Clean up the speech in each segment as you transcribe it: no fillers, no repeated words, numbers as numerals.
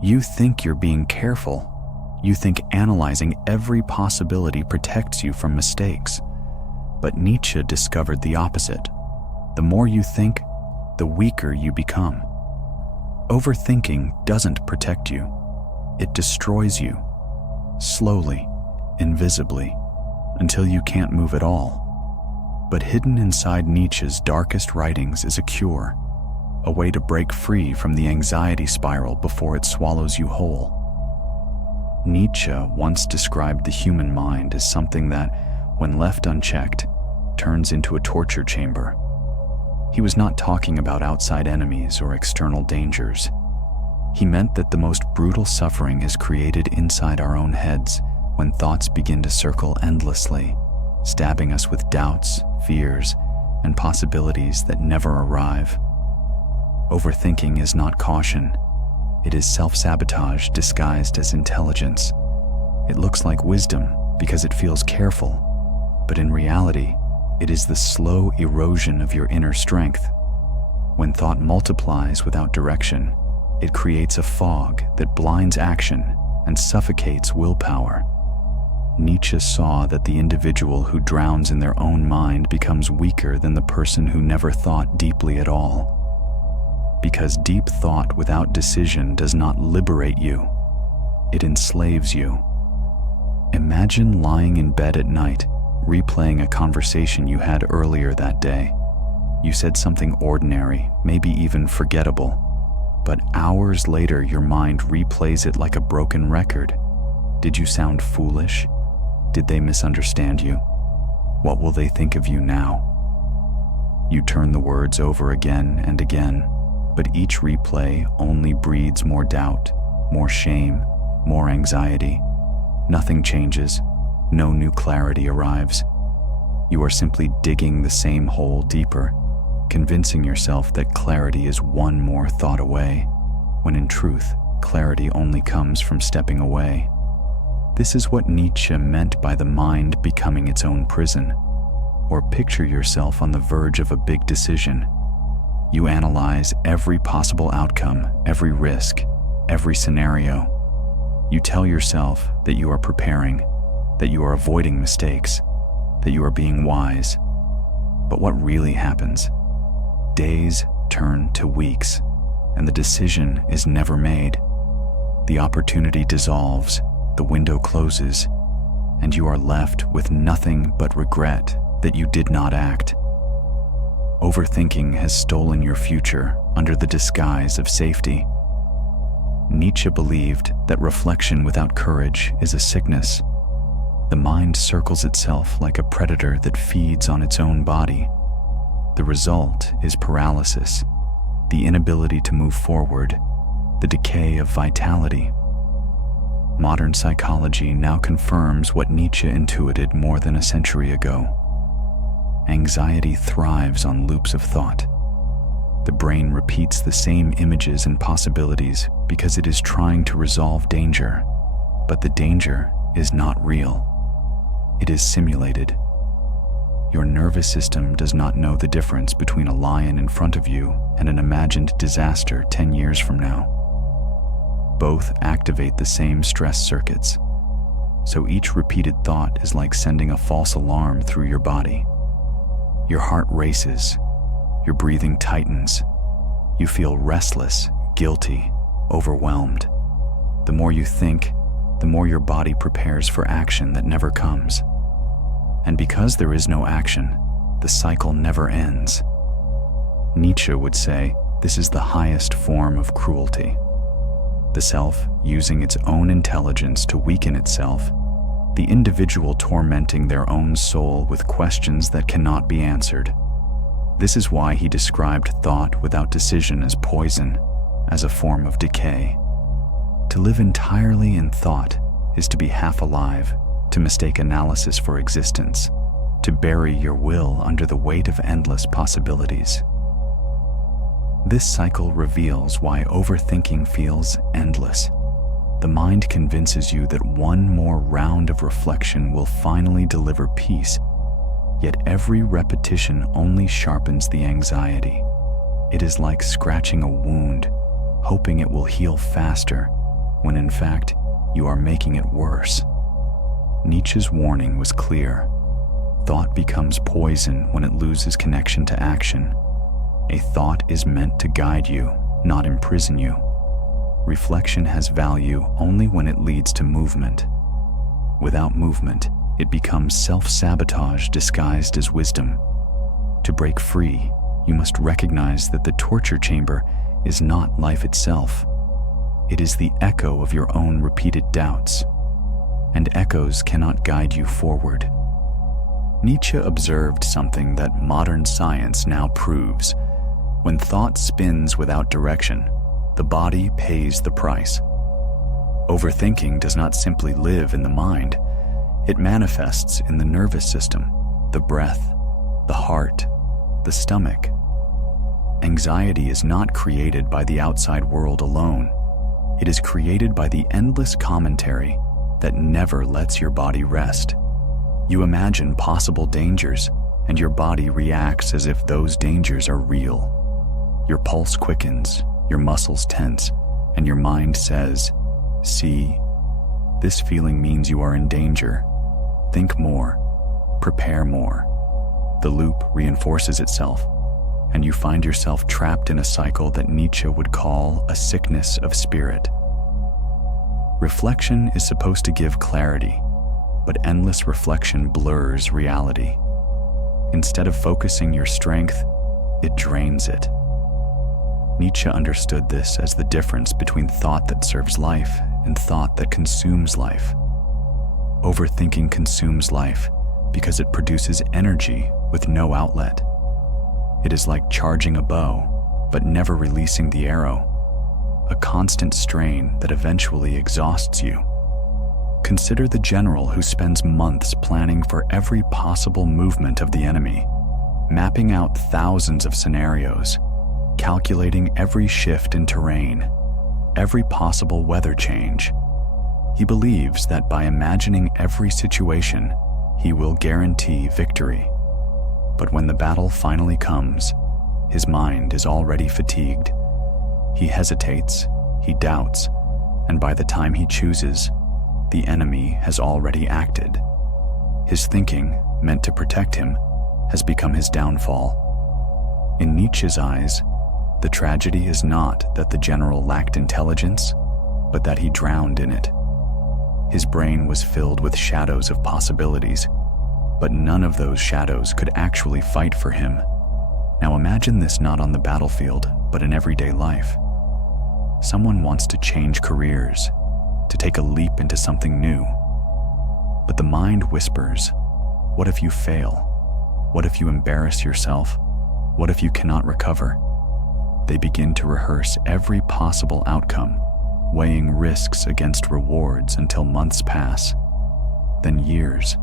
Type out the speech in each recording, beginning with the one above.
You think you're being careful. You think analyzing every possibility protects you from mistakes. But Nietzsche discovered the opposite. The more you think, the weaker you become. Overthinking doesn't protect you. It destroys you, slowly, invisibly, until you can't move at all. But hidden inside Nietzsche's darkest writings is a cure, a way to break free from the anxiety spiral before it swallows you whole. Nietzsche once described the human mind as something that, when left unchecked, turns into a torture chamber. He was not talking about outside enemies or external dangers. He meant that the most brutal suffering is created inside our own heads when thoughts begin to circle endlessly, stabbing us with doubts, fears, and possibilities that never arrive. Overthinking is not caution. It is self-sabotage disguised as intelligence. It looks like wisdom because it feels careful, but in reality, it is the slow erosion of your inner strength. When thought multiplies without direction, it creates a fog that blinds action and suffocates willpower. Nietzsche saw that the individual who drowns in their own mind becomes weaker than the person who never thought deeply at all. Because deep thought without decision does not liberate you, it enslaves you. Imagine lying in bed at night, replaying a conversation you had earlier that day. You said something ordinary, maybe even forgettable, but hours later your mind replays it like a broken record. Did you sound foolish? Did they misunderstand you? What will they think of you now? You turn the words over again and again, but each replay only breeds more doubt, more shame, more anxiety. Nothing changes. No new clarity arrives. You are simply digging the same hole deeper, convincing yourself that clarity is one more thought away, when in truth, clarity only comes from stepping away. This is what Nietzsche meant by the mind becoming its own prison. Or picture yourself on the verge of a big decision. You analyze every possible outcome, every risk, every scenario. You tell yourself that you are preparing, that you are avoiding mistakes, that you are being wise. But what really happens? Days turn to weeks, and the decision is never made. The opportunity dissolves, the window closes, and you are left with nothing but regret that you did not act. Overthinking has stolen your future under the disguise of safety. Nietzsche believed that reflection without courage is a sickness. The mind circles itself like a predator that feeds on its own body. The result is paralysis, the inability to move forward, the decay of vitality. Modern psychology now confirms what Nietzsche intuited more than a century ago. Anxiety thrives on loops of thought. The brain repeats the same images and possibilities because it is trying to resolve danger, but the danger is not real. It is simulated. Your nervous system does not know the difference between a lion in front of you and an imagined disaster 10 years from now. Both activate the same stress circuits, so each repeated thought is like sending a false alarm through your body. Your heart races, your breathing tightens, you feel restless, guilty, overwhelmed. The more you think, the more your body prepares for action that never comes. And because there is no action, the cycle never ends. Nietzsche would say this is the highest form of cruelty. The self using its own intelligence to weaken itself, the individual tormenting their own soul with questions that cannot be answered. This is why he described thought without decision as poison, as a form of decay. To live entirely in thought is to be half alive, to mistake analysis for existence, to bury your will under the weight of endless possibilities. This cycle reveals why overthinking feels endless. The mind convinces you that one more round of reflection will finally deliver peace, yet every repetition only sharpens the anxiety. It is like scratching a wound, hoping it will heal faster, when in fact you are making it worse. Nietzsche's warning was clear. Thought becomes poison when it loses connection to action. A thought is meant to guide you, not imprison you. Reflection has value only when it leads to movement. Without movement, it becomes self-sabotage disguised as wisdom. To break free, you must recognize that the torture chamber is not life itself. It is the echo of your own repeated doubts, and echoes cannot guide you forward. Nietzsche observed something that modern science now proves. When thought spins without direction, the body pays the price. Overthinking does not simply live in the mind. It manifests in the nervous system, the breath, the heart, the stomach. Anxiety is not created by the outside world alone. It is created by the endless commentary that never lets your body rest. You imagine possible dangers, and your body reacts as if those dangers are real. Your pulse quickens, your muscles tense, and your mind says, "See, this feeling means you are in danger. Think more, prepare more." The loop reinforces itself, and you find yourself trapped in a cycle that Nietzsche would call a sickness of spirit. Reflection is supposed to give clarity, but endless reflection blurs reality. Instead of focusing your strength, it drains it. Nietzsche understood this as the difference between thought that serves life and thought that consumes life. Overthinking consumes life because it produces energy with no outlet. It is like charging a bow, but never releasing the arrow, a constant strain that eventually exhausts you. Consider the general who spends months planning for every possible movement of the enemy, mapping out thousands of scenarios, calculating every shift in terrain, every possible weather change. He believes that by imagining every situation, he will guarantee victory. But when the battle finally comes, his mind is already fatigued. He hesitates, he doubts, and by the time he chooses, the enemy has already acted. His thinking, meant to protect him, has become his downfall. In Nietzsche's eyes, the tragedy is not that the general lacked intelligence, but that he drowned in it. His brain was filled with shadows of possibilities, but none of those shadows could actually fight for him. Now imagine this not on the battlefield, but in everyday life. Someone wants to change careers, to take a leap into something new. But the mind whispers, what if you fail? What if you embarrass yourself? What if you cannot recover? They begin to rehearse every possible outcome, weighing risks against rewards until months pass, then years.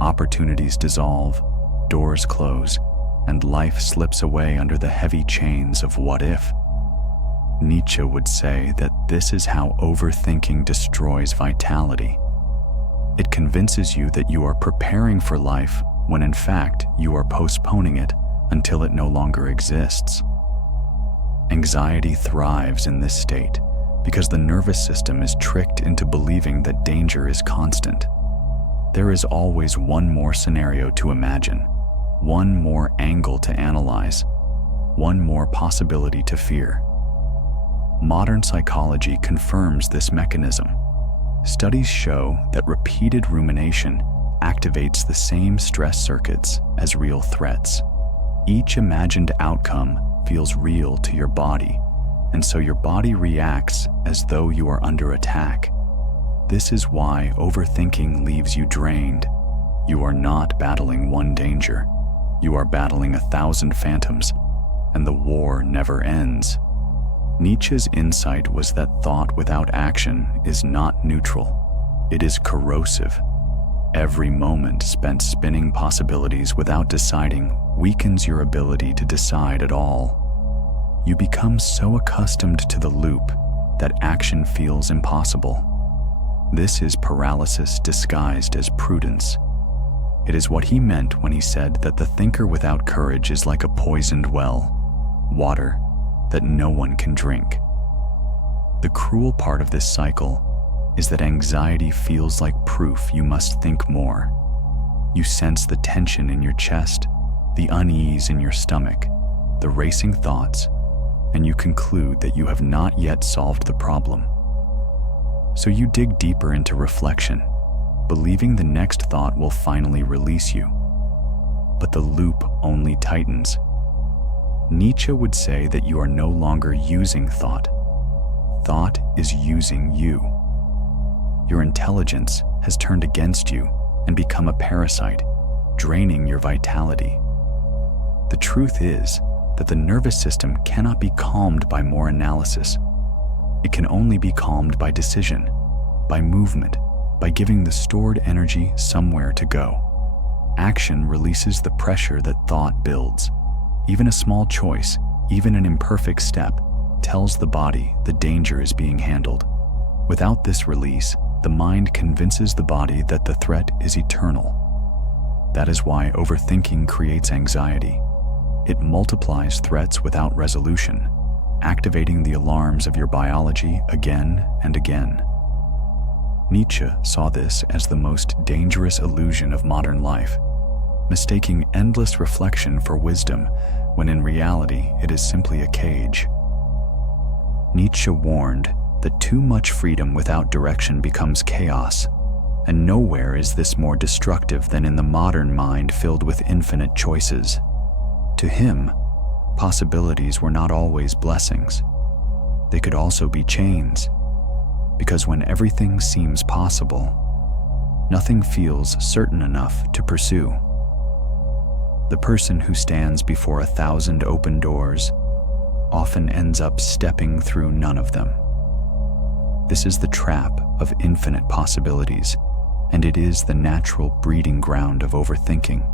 Opportunities dissolve, doors close, and life slips away under the heavy chains of what if. Nietzsche would say that this is how overthinking destroys vitality. It convinces you that you are preparing for life when in fact you are postponing it until it no longer exists. Anxiety thrives in this state because the nervous system is tricked into believing that danger is constant. There is always one more scenario to imagine, one more angle to analyze, one more possibility to fear. Modern psychology confirms this mechanism. Studies show that repeated rumination activates the same stress circuits as real threats. Each imagined outcome feels real to your body, and so your body reacts as though you are under attack. This is why overthinking leaves you drained. You are not battling one danger. You are battling 1,000 phantoms, and the war never ends. Nietzsche's insight was that thought without action is not neutral. It is corrosive. Every moment spent spinning possibilities without deciding weakens your ability to decide at all. You become so accustomed to the loop that action feels impossible. This is paralysis disguised as prudence. It is what he meant when he said that the thinker without courage is like a poisoned well, water that no one can drink. The cruel part of this cycle is that anxiety feels like proof you must think more. You sense the tension in your chest, the unease in your stomach, the racing thoughts, and you conclude that you have not yet solved the problem. So you dig deeper into reflection, believing the next thought will finally release you. But the loop only tightens. Nietzsche would say that you are no longer using thought. Thought is using you. Your intelligence has turned against you and become a parasite, draining your vitality. The truth is that the nervous system cannot be calmed by more analysis. It can only be calmed by decision, by movement, by giving the stored energy somewhere to go. Action releases the pressure that thought builds. Even a small choice, even an imperfect step, tells the body the danger is being handled. Without this release, the mind convinces the body that the threat is eternal. That is why overthinking creates anxiety. It multiplies threats without resolution, activating the alarms of your biology again and again. Nietzsche saw this as the most dangerous illusion of modern life, mistaking endless reflection for wisdom when in reality it is simply a cage. Nietzsche warned that too much freedom without direction becomes chaos, and nowhere is this more destructive than in the modern mind filled with infinite choices. To him, possibilities were not always blessings. They could also be chains, because when everything seems possible, nothing feels certain enough to pursue. The person who stands before 1,000 open doors often ends up stepping through none of them. This is the trap of infinite possibilities, and it is the natural breeding ground of overthinking.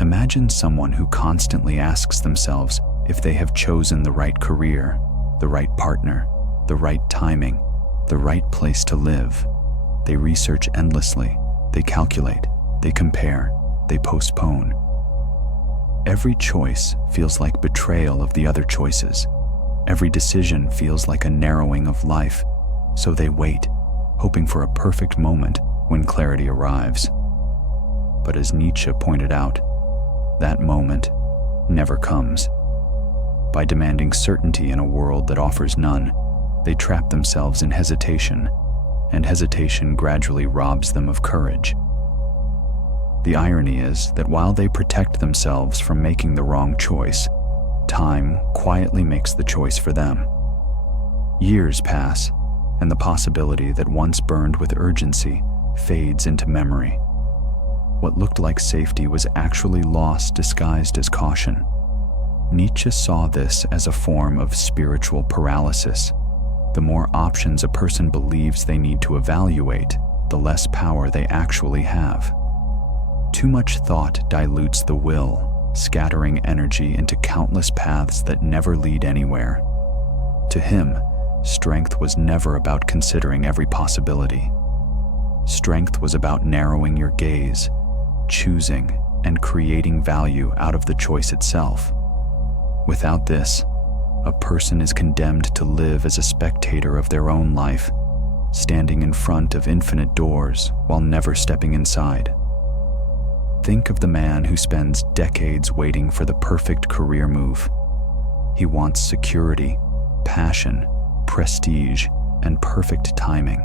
Imagine someone who constantly asks themselves if they have chosen the right career, the right partner, the right timing, the right place to live. They research endlessly, they calculate, they compare, they postpone. Every choice feels like betrayal of the other choices. Every decision feels like a narrowing of life, so they wait, hoping for a perfect moment when clarity arrives. But as Nietzsche pointed out, that moment never comes. By demanding certainty in a world that offers none, they trap themselves in hesitation, and hesitation gradually robs them of courage. The irony is that while they protect themselves from making the wrong choice, time quietly makes the choice for them. Years pass, and the possibility that once burned with urgency fades into memory. What looked like safety was actually loss disguised as caution. Nietzsche saw this as a form of spiritual paralysis. The more options a person believes they need to evaluate, the less power they actually have. Too much thought dilutes the will, scattering energy into countless paths that never lead anywhere. To him, strength was never about considering every possibility. Strength was about narrowing your gaze, choosing, and creating value out of the choice itself. Without this, a person is condemned to live as a spectator of their own life, standing in front of infinite doors while never stepping inside. Think of the man who spends decades waiting for the perfect career move. He wants security, passion, prestige, and perfect timing,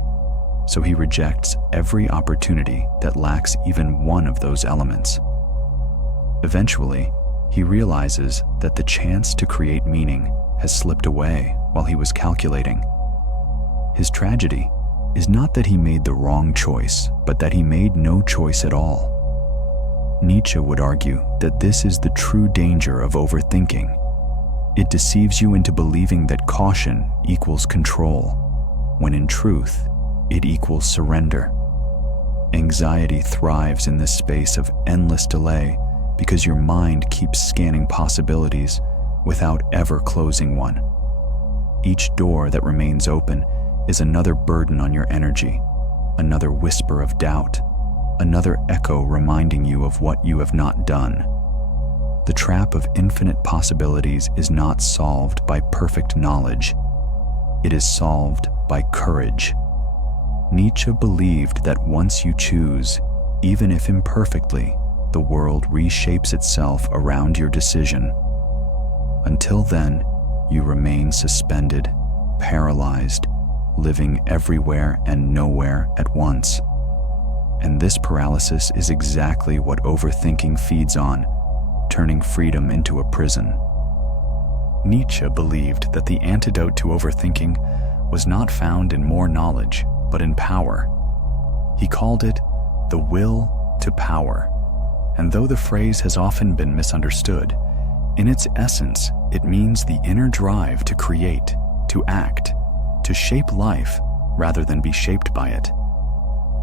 so he rejects every opportunity that lacks even one of those elements. Eventually, he realizes that the chance to create meaning has slipped away while he was calculating. His tragedy is not that he made the wrong choice, but that he made no choice at all. Nietzsche would argue that this is the true danger of overthinking. It deceives you into believing that caution equals control, when in truth, it equals surrender. Anxiety thrives in this space of endless delay because your mind keeps scanning possibilities without ever closing one. Each door that remains open is another burden on your energy, another whisper of doubt, another echo reminding you of what you have not done. The trap of infinite possibilities is not solved by perfect knowledge. It is solved by courage. Nietzsche believed that once you choose, even if imperfectly, the world reshapes itself around your decision. Until then, you remain suspended, paralyzed, living everywhere and nowhere at once. And this paralysis is exactly what overthinking feeds on, turning freedom into a prison. Nietzsche believed that the antidote to overthinking was not found in more knowledge, but in power. He called it the will to power. And though the phrase has often been misunderstood, in its essence, it means the inner drive to create, to act, to shape life rather than be shaped by it.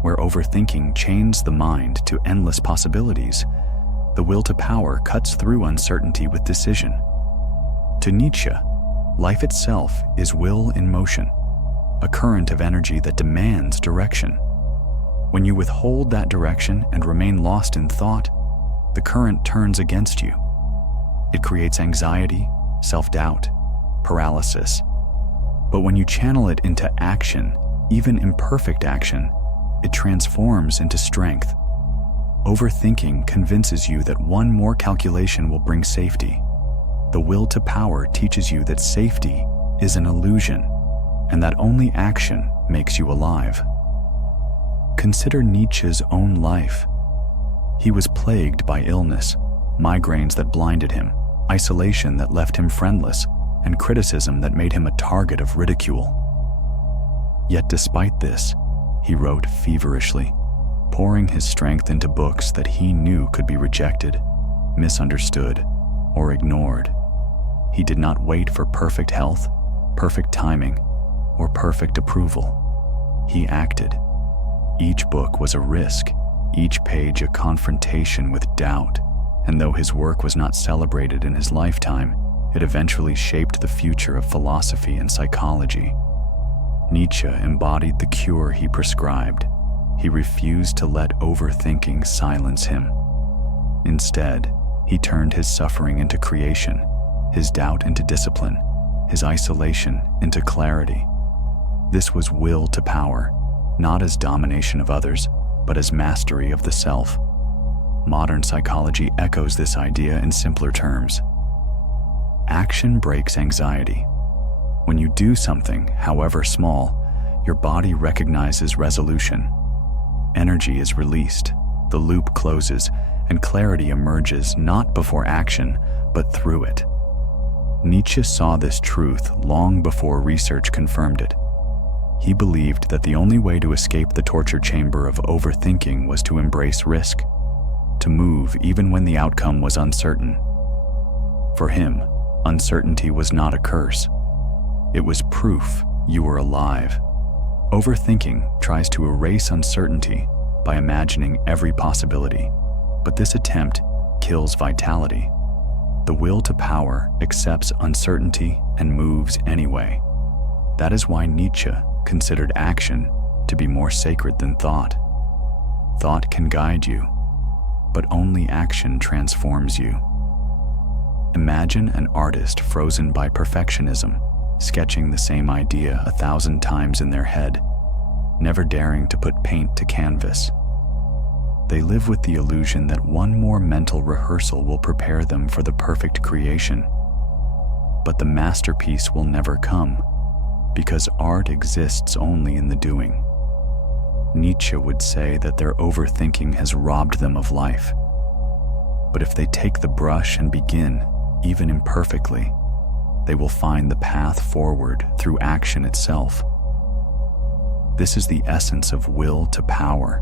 Where overthinking chains the mind to endless possibilities, the will to power cuts through uncertainty with decision. To Nietzsche, life itself is will in motion, a current of energy that demands direction. When you withhold that direction and remain lost in thought, the current turns against you. It creates anxiety, self-doubt, paralysis. But when you channel it into action, even imperfect action, it transforms into strength. Overthinking convinces you that one more calculation will bring safety. The will to power teaches you that safety is an illusion and that only action makes you alive. Consider Nietzsche's own life. He was plagued by illness, migraines that blinded him, isolation that left him friendless, and criticism that made him a target of ridicule. Yet despite this, he wrote feverishly, pouring his strength into books that he knew could be rejected, misunderstood, or ignored. He did not wait for perfect health, perfect timing, or perfect approval. He acted. Each book was a risk, each page a confrontation with doubt, and though his work was not celebrated in his lifetime, it eventually shaped the future of philosophy and psychology. Nietzsche embodied the cure he prescribed. He refused to let overthinking silence him. Instead, he turned his suffering into creation, his doubt into discipline, his isolation into clarity. This was will to power, not as domination of others, but as mastery of the self. Modern psychology echoes this idea in simpler terms. Action breaks anxiety. When you do something, however small, your body recognizes resolution. Energy is released, the loop closes, and clarity emerges not before action, but through it. Nietzsche saw this truth long before research confirmed it. He believed that the only way to escape the torture chamber of overthinking was to embrace risk, to move even when the outcome was uncertain. For him, uncertainty was not a curse. It was proof you were alive. Overthinking tries to erase uncertainty by imagining every possibility, but this attempt kills vitality. The will to power accepts uncertainty and moves anyway. That is why Nietzsche considered action to be more sacred than thought. Thought can guide you, but only action transforms you. Imagine an artist frozen by perfectionism, sketching the same idea 1,000 times in their head, never daring to put paint to canvas. They live with the illusion that one more mental rehearsal will prepare them for the perfect creation. But the masterpiece will never come, because art exists only in the doing. Nietzsche would say that their overthinking has robbed them of life. But if they take the brush and begin, even imperfectly, they will find the path forward through action itself. This is the essence of will to power,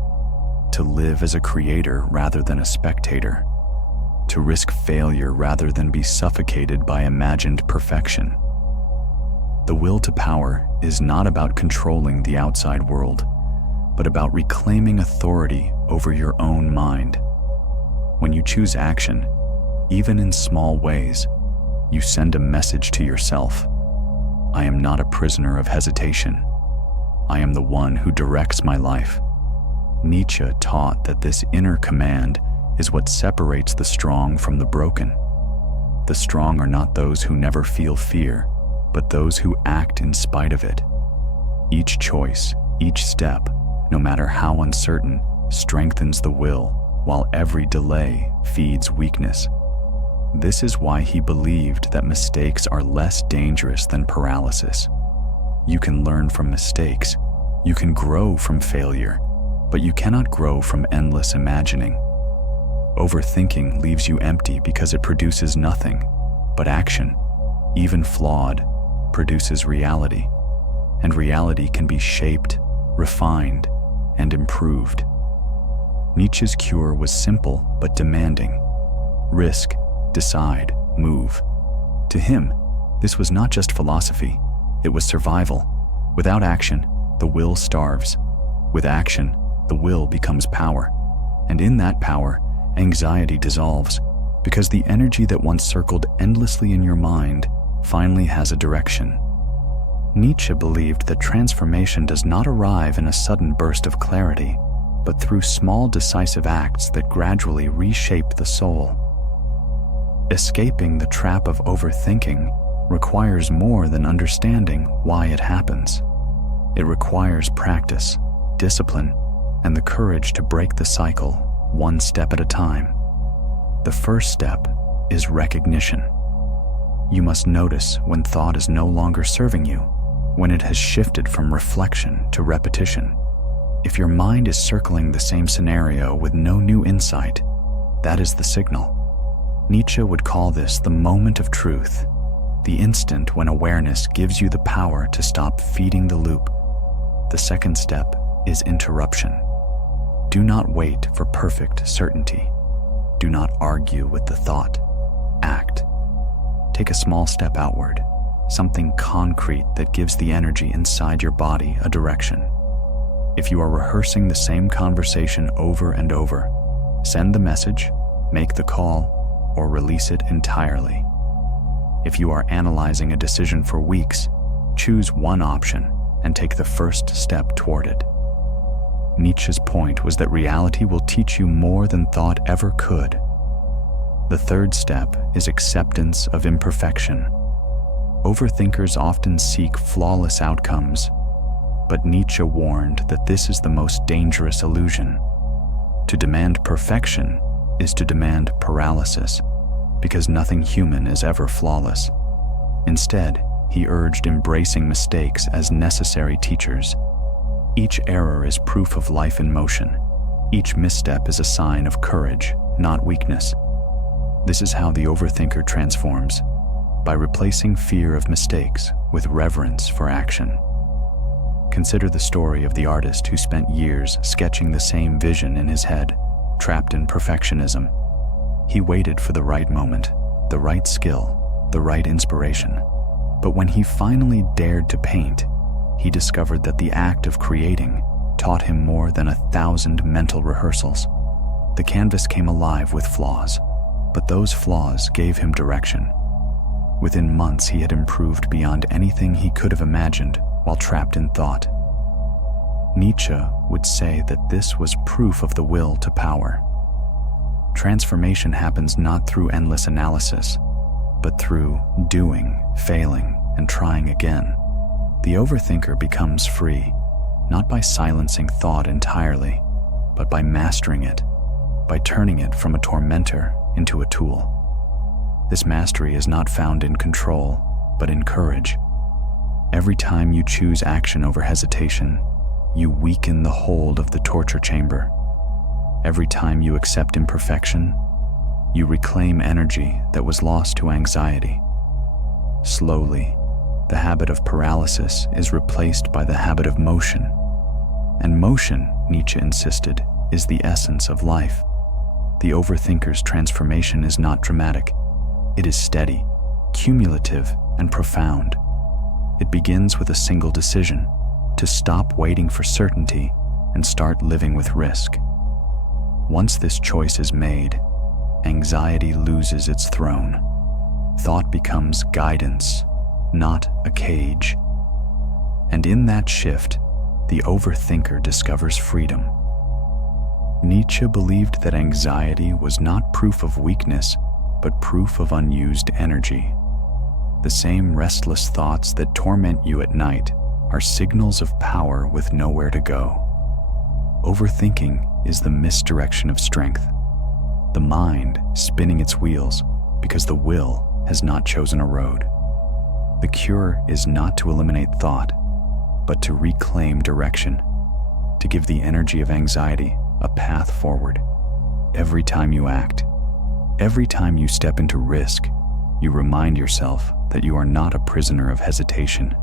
to live as a creator rather than a spectator, to risk failure rather than be suffocated by imagined perfection. The will to power is not about controlling the outside world, but about reclaiming authority over your own mind. When you choose action, even in small ways, you send a message to yourself. I am not a prisoner of hesitation. I am the one who directs my life. Nietzsche taught that this inner command is what separates the strong from the broken. The strong are not those who never feel fear, but those who act in spite of it. Each choice, each step, no matter how uncertain, strengthens the will, while every delay feeds weakness. This is why he believed that mistakes are less dangerous than paralysis. You can learn from mistakes, you can grow from failure, but you cannot grow from endless imagining. Overthinking leaves you empty because it produces nothing, but action, even flawed, produces reality, and reality can be shaped, refined, and improved. Nietzsche's cure was simple but demanding. Risk, decide, move. To him, this was not just philosophy, it was survival. Without action, the will starves. With action, the will becomes power. And in that power, anxiety dissolves, because the energy that once circled endlessly in your mind finally has a direction. Nietzsche believed that transformation does not arrive in a sudden burst of clarity, but through small decisive acts that gradually reshape the soul. Escaping the trap of overthinking requires more than understanding why it happens. It requires practice, discipline, and the courage to break the cycle one step at a time. The first step is recognition. You must notice when thought is no longer serving you, when it has shifted from reflection to repetition. If your mind is circling the same scenario with no new insight, that is the signal. Nietzsche would call this the moment of truth, the instant when awareness gives you the power to stop feeding the loop. The second step is interruption. Do not wait for perfect certainty. Do not argue with the thought. Act. Take a small step outward, something concrete that gives the energy inside your body a direction. If you are rehearsing the same conversation over and over, send the message, make the call, or release it entirely. If you are analyzing a decision for weeks, choose one option and take the first step toward it. Nietzsche's point was that reality will teach you more than thought ever could. The third step is acceptance of imperfection. Overthinkers often seek flawless outcomes, but Nietzsche warned that this is the most dangerous illusion. To demand perfection is to demand paralysis, because nothing human is ever flawless. Instead, he urged embracing mistakes as necessary teachers. Each error is proof of life in motion. Each misstep is a sign of courage, not weakness. This is how the overthinker transforms, by replacing fear of mistakes with reverence for action. Consider the story of the artist who spent years sketching the same vision in his head, trapped in perfectionism. He waited for the right moment, the right skill, the right inspiration. But when he finally dared to paint, he discovered that the act of creating taught him more than 1,000 mental rehearsals. The canvas came alive with flaws, but those flaws gave him direction. Within months, he had improved beyond anything he could have imagined while trapped in thought. Nietzsche would say that this was proof of the will to power. Transformation happens not through endless analysis, but through doing, failing, and trying again. The overthinker becomes free, not by silencing thought entirely, but by mastering it, by turning it from a tormentor into a tool. This mastery is not found in control, but in courage. Every time you choose action over hesitation, you weaken the hold of the torture chamber. Every time you accept imperfection, you reclaim energy that was lost to anxiety. Slowly, the habit of paralysis is replaced by the habit of motion. And motion, Nietzsche insisted, is the essence of life. The overthinker's transformation is not dramatic. It is steady, cumulative, and profound. It begins with a single decision: to stop waiting for certainty and start living with risk. Once this choice is made, anxiety loses its throne. Thought becomes guidance, not a cage. And in that shift, the overthinker discovers freedom. Nietzsche believed that anxiety was not proof of weakness, but proof of unused energy. The same restless thoughts that torment you at night are signals of power with nowhere to go. Overthinking is the misdirection of strength, the mind spinning its wheels because the will has not chosen a road. The cure is not to eliminate thought, but to reclaim direction, to give the energy of anxiety a path forward. Every time you act, every time you step into risk, you remind yourself that you are not a prisoner of hesitation.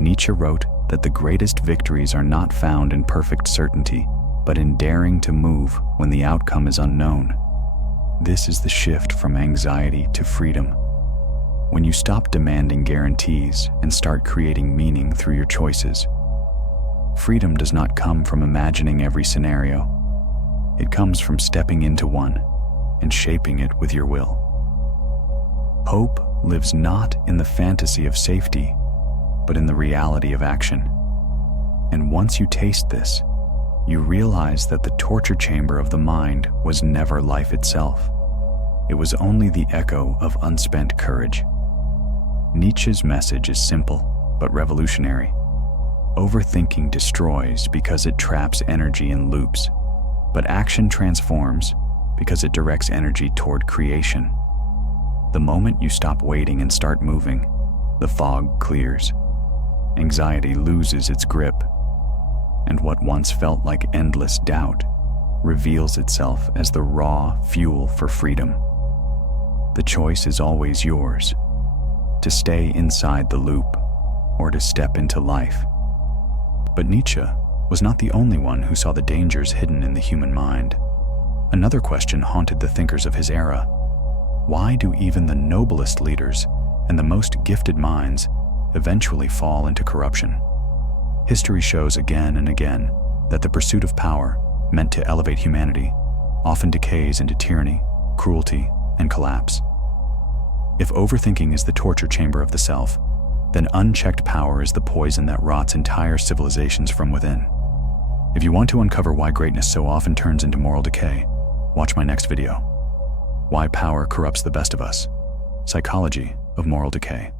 Nietzsche wrote that the greatest victories are not found in perfect certainty, but in daring to move when the outcome is unknown. This is the shift from anxiety to freedom. When you stop demanding guarantees and start creating meaning through your choices. Freedom does not come from imagining every scenario. It comes from stepping into one and shaping it with your will. Hope lives not in the fantasy of safety, but in the reality of action. And once you taste this, you realize that the torture chamber of the mind was never life itself. It was only the echo of unspent courage. Nietzsche's message is simple, but revolutionary. Overthinking destroys because it traps energy in loops, but action transforms because it directs energy toward creation. The moment you stop waiting and start moving, the fog clears. Anxiety loses its grip, and what once felt like endless doubt reveals itself as the raw fuel for freedom. The choice is always yours, to stay inside the loop or to step into life. But Nietzsche was not the only one who saw the dangers hidden in the human mind. Another question haunted the thinkers of his era. Why do even the noblest leaders and the most gifted minds eventually fall into corruption? History shows again and again that the pursuit of power, meant to elevate humanity, often decays into tyranny, cruelty, and collapse. If overthinking is the torture chamber of the self, then unchecked power is the poison that rots entire civilizations from within. If you want to uncover why greatness so often turns into moral decay, watch my next video. Why Power Corrupts the Best of Us. Psychology of Moral Decay.